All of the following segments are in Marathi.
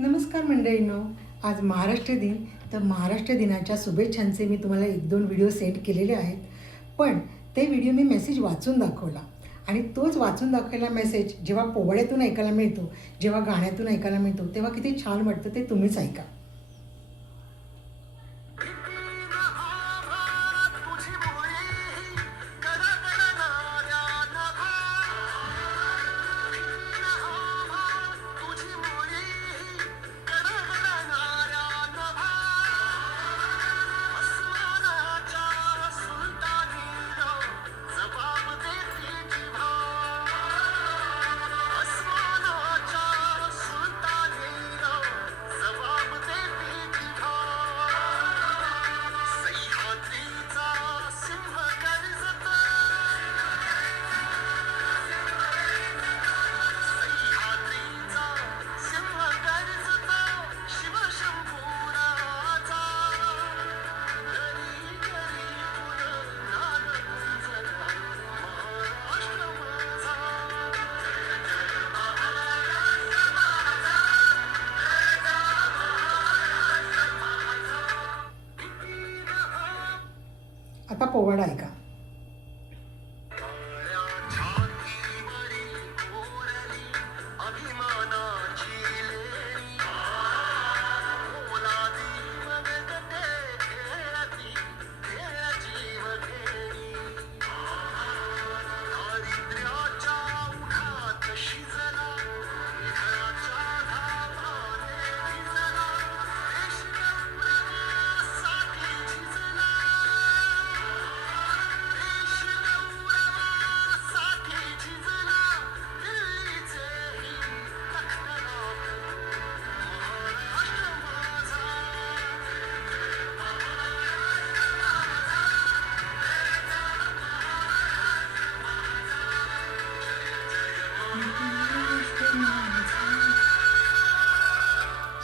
नमस्कार मंडळींनो, आज महाराष्ट्र दिन. तर महाराष्ट्र दिनाच्या शुभेच्छांचे मी तुम्हाला 1-2 व्हिडिओ सेंड केलेले आहेत. पण ते व्हिडिओ मी मेसेज वाचून दाखवला आणि तोच वाचून दाखवलेला मेसेज जेव्हा पोवाड्यातून ऐकायला मिळतो, जेव्हा गाण्यातून ऐकायला मिळतो, तेव्हा किती छान वाटतं ते तुम्हीच ऐका. आता पोवाडा ऐका.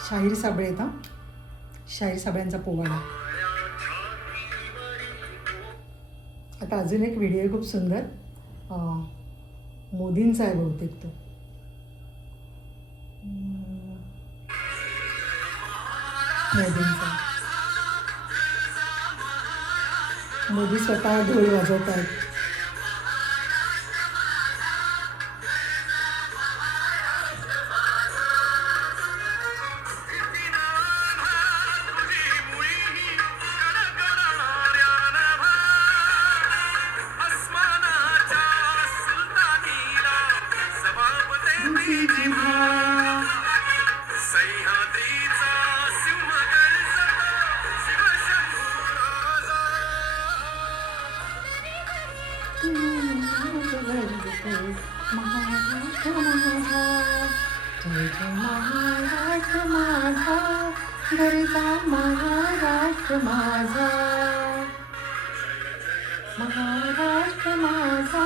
शाहीर साबळे येतात. शाहीर साबळ्यांचा पोवाडा. आता अजून एक व्हिडिओ आहे खूप सुंदर, मोदींचा आहे बहुतेक तो. मोदींचा. मोदी स्वतः ढोल वाजवत आहेत. महाराष्ट्र माझा, जय जय महाराष्ट्र माझा, गरजा महाराष्ट्र माझा, महाराष्ट्र माझा.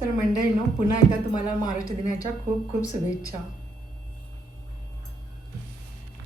तर मंडळींनो, पुन्हा एकदा तुम्हाला महाराष्ट्र दिनाच्या खूप खूप शुभेच्छा.